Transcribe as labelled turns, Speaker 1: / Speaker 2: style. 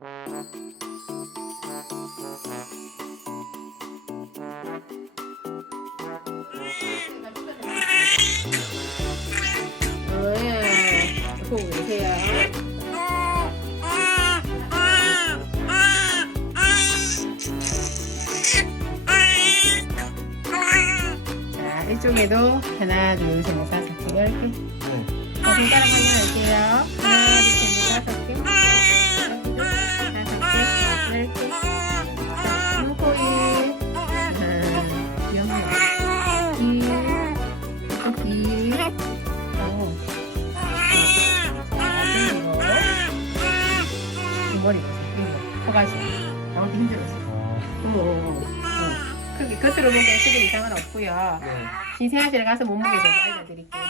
Speaker 1: 네. 보고 계세요. 자, 이쪽에도 하나, 둘, 셋, 넷, 다섯 개, 열 개.
Speaker 2: 네.
Speaker 1: 한번 할게요. 머리. 코가시. 나오기 힘들었어.
Speaker 2: 아,
Speaker 1: 오, 크게 겉으로 보기엔 크게 이상은 없고요.
Speaker 2: 네.
Speaker 1: 신생아실에 가서 몸무게 재고 알려드릴게요.